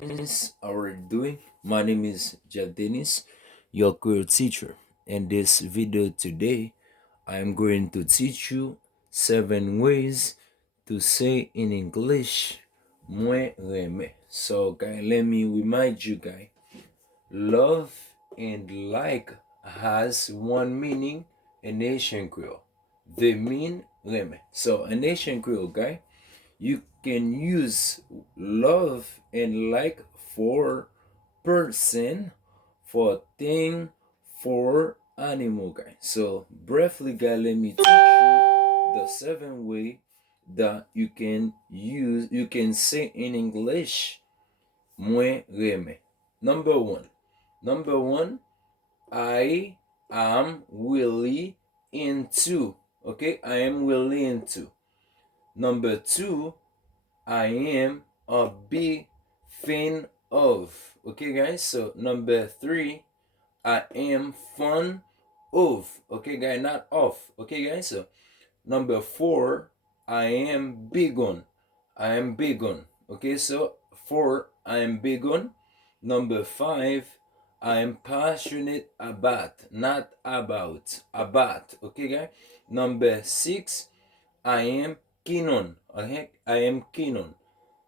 How are you doing? My name is Jeff Dennis, your career teacher. In this video today, I am going to teach you 7 ways to say in English, Mwen, renmen. So, guys, let me remind you, guys, love and like has one meaning in Asian Creole. They mean renmen. So, in Asian Creole, guys, you can use love and like for person, for thing, for animal, guys. So briefly, guys, let me teach you the 7 way that you can say in English Mwen, renmen. Number one, I am really into. Okay, I am really into. Number 2, I am a big fan of. Okay, guys. So number 3, I am fond of. Okay, guys, not of. Okay, guys. So number 4, I am big on. I am big on. Okay, so 4, I am big on. Number 5, I am passionate about, not about, about. Okay, guys. Number 6, I am keen on. Okay, I am keen on.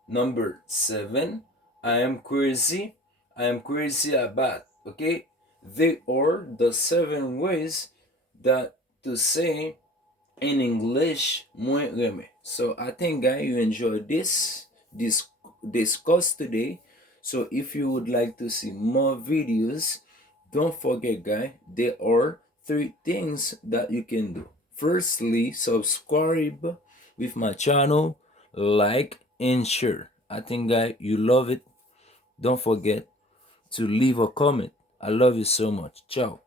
Number 7, I am crazy. I am crazy about. Okay, they are the 7 ways that to say in English Mwen, renmen. So I think, guys, you enjoyed this course today. So if you would like to see more videos, don't forget, guys, there are 3 things that you can do. Firstly, subscribe with my channel, like and share. I think, guys, you love it. Don't forget to leave a comment. I love you so much. Ciao.